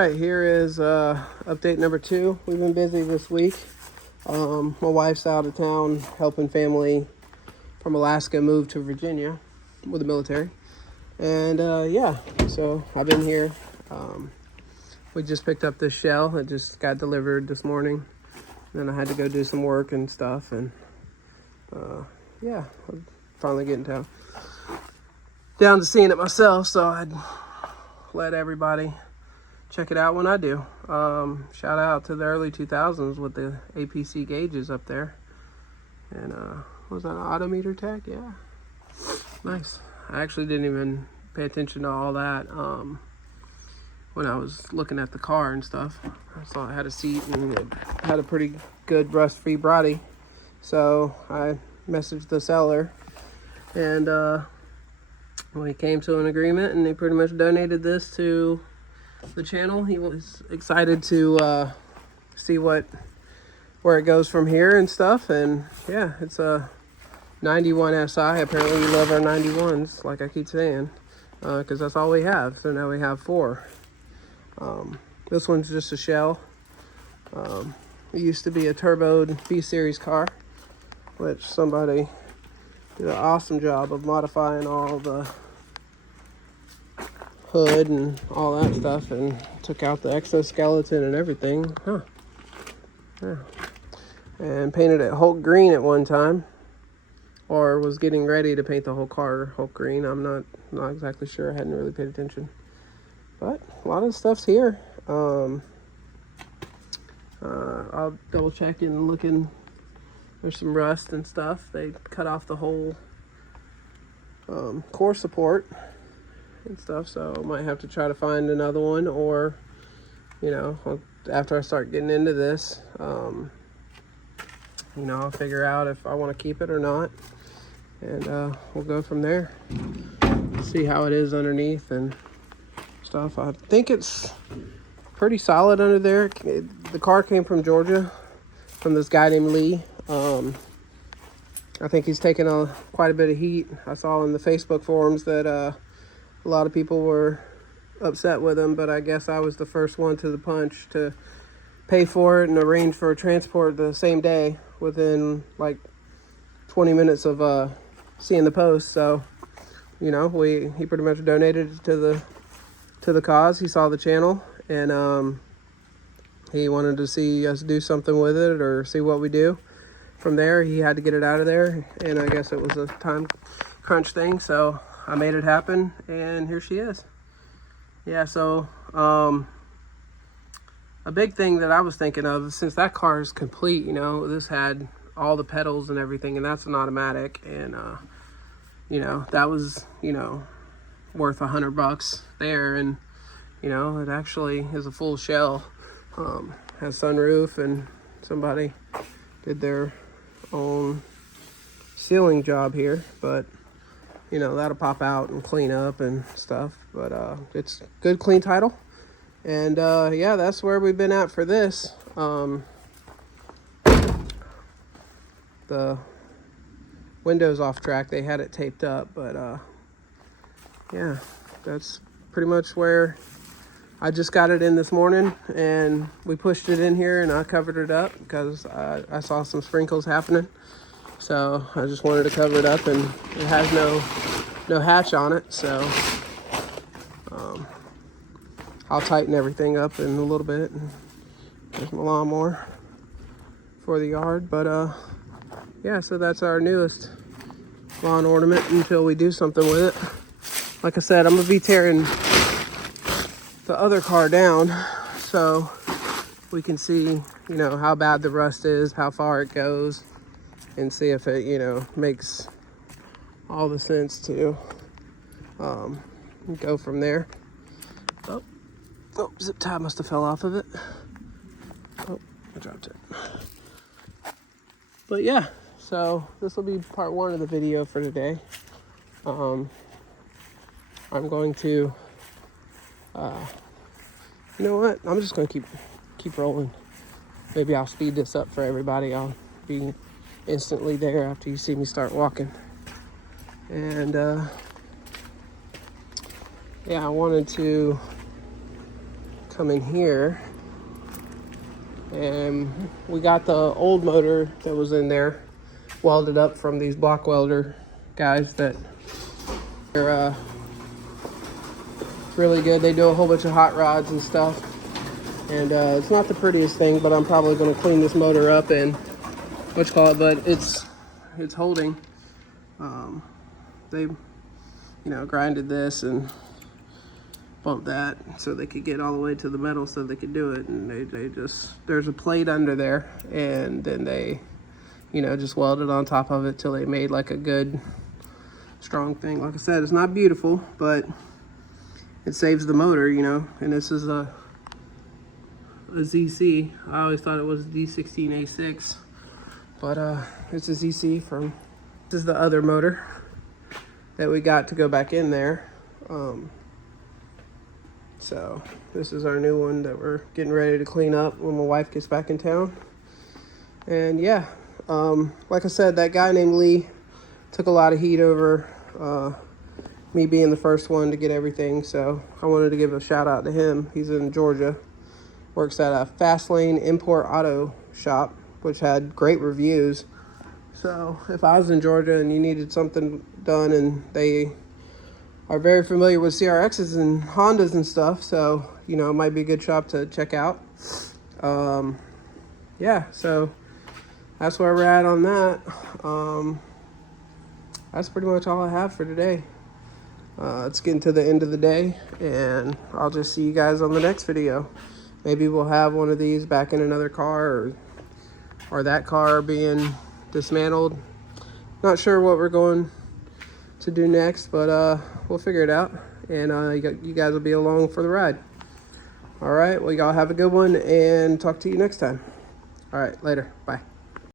right, here is update number 2. We've been busy this week. My wife's out of town helping family from Alaska move to Virginia with the military. And yeah, so I've been here. We just picked up this shell. It just got delivered this morning. Then I had to go do some work and stuff. And yeah, I'm finally getting down to seeing it myself. So I'd let everybody check it out when I do. Shout out to the early 2000s with the APC gauges up there. And was that an odometer tag? Yeah, nice. I actually didn't even pay attention to all that when I was looking at the car and stuff. I saw it had a seat and it had a pretty good rust-free body. So I messaged the seller, and we came to an agreement, and they pretty much donated this to the channel. He was excited to see where it goes from here and stuff. And yeah, it's a 91 SI. Apparently we love our 91s, like I keep saying, because that's all we have. So now we have 4. This one's just a shell. It used to be a turboed B-Series car, which somebody did an awesome job of modifying all the hood and all that stuff, and took out the exoskeleton and everything. Yeah. And painted it Hulk green at one time, or was getting ready to paint the whole car Hulk green. I'm not exactly sure. I hadn't really paid attention, but a lot of stuff's here. I'll double check and look in. There's some rust and stuff. They cut off the whole core support and stuff, so I might have to try to find another one, or you know, after I start getting into this, you know, I'll figure out if I want to keep it or not, and we'll go from there. See how it is underneath and stuff. I think it's pretty solid under there. The car came from Georgia, from this guy named Lee. I think he's taken quite a bit of heat. I saw in the Facebook forums that a lot of people were upset with him, but I guess I was the first one to the punch to pay for it and arrange for a transport the same day within like 20 minutes of seeing the post. So, you know, he pretty much donated it to the cause. He saw the channel, and he wanted to see us do something with it or see what we do. From there, he had to get it out of there, and I guess it was a time crunch thing, so I made it happen, and here she is. Yeah, so a big thing that I was thinking of, since that car is complete, you know, this had all the pedals and everything, and that's an automatic, and you know, that was, you know, worth $100 there. And you know, it actually is a full shell, has sunroof, and somebody did their own sealing job here, but you know, that'll pop out and clean up and stuff. But it's good, clean title. And yeah, that's where we've been at for this. The windows off track, they had it taped up, but yeah, that's pretty much where I just got it in this morning, and we pushed it in here, and I covered it up because I saw some sprinkles happening. So I just wanted to cover it up, and it has no hatch on it, so I'll tighten everything up in a little bit. And there's my lawnmower for the yard. But yeah, so that's our newest lawn ornament until we do something with it. Like I said, I'm gonna be tearing the other car down so we can see, you know, how bad the rust is, how far it goes, and see if it, you know, makes all the sense to go from there. Oh, zip tie must have fell off of it. Oh, I dropped it. But yeah, so this will be part 1 of the video for today. I'm going to you know what, I'm just going to keep rolling. Maybe I'll speed this up for everybody. I'll be instantly there after you see me start walking. And yeah, I wanted to come in here, and we got the old motor that was in there welded up from these block welder guys that are really good. They do a whole bunch of hot rods and stuff, and it's not the prettiest thing, but I'm probably going to clean this motor up and but it's holding. They grinded this and bumped that so they could get all the way to the metal so they could do it, and they just, there's a plate under there, and then they just welded on top of it till they made like a good strong thing. Like I said, it's not beautiful, but it saves the motor, and this is a ZC. I always thought it was D16A6, but it's a ZC from, this is the other motor that we got to go back in there. So this is our new one that we're getting ready to clean up when my wife gets back in town. And yeah, like I said, that guy named Lee took a lot of heat over me being the first one to get everything, so I wanted to give a shout out to him. He's in Georgia, works at a Fast Lane Import Auto Shop, which had great reviews. So if I was in Georgia and you needed something done, and they are very familiar with CRX'S and Hondas and stuff, so it might be a good shop to check out. Yeah, so that's where we're at on that. That's pretty much all I have for today. It's getting to the end of the day, and I'll just see you guys on the next video. Maybe we'll have one of these back in another car, or that car being dismantled. Not sure what we're going to do next, but we'll figure it out, and you guys will be along for the ride. All right, well, y'all have a good one, and talk to you next time. All right, later. Bye.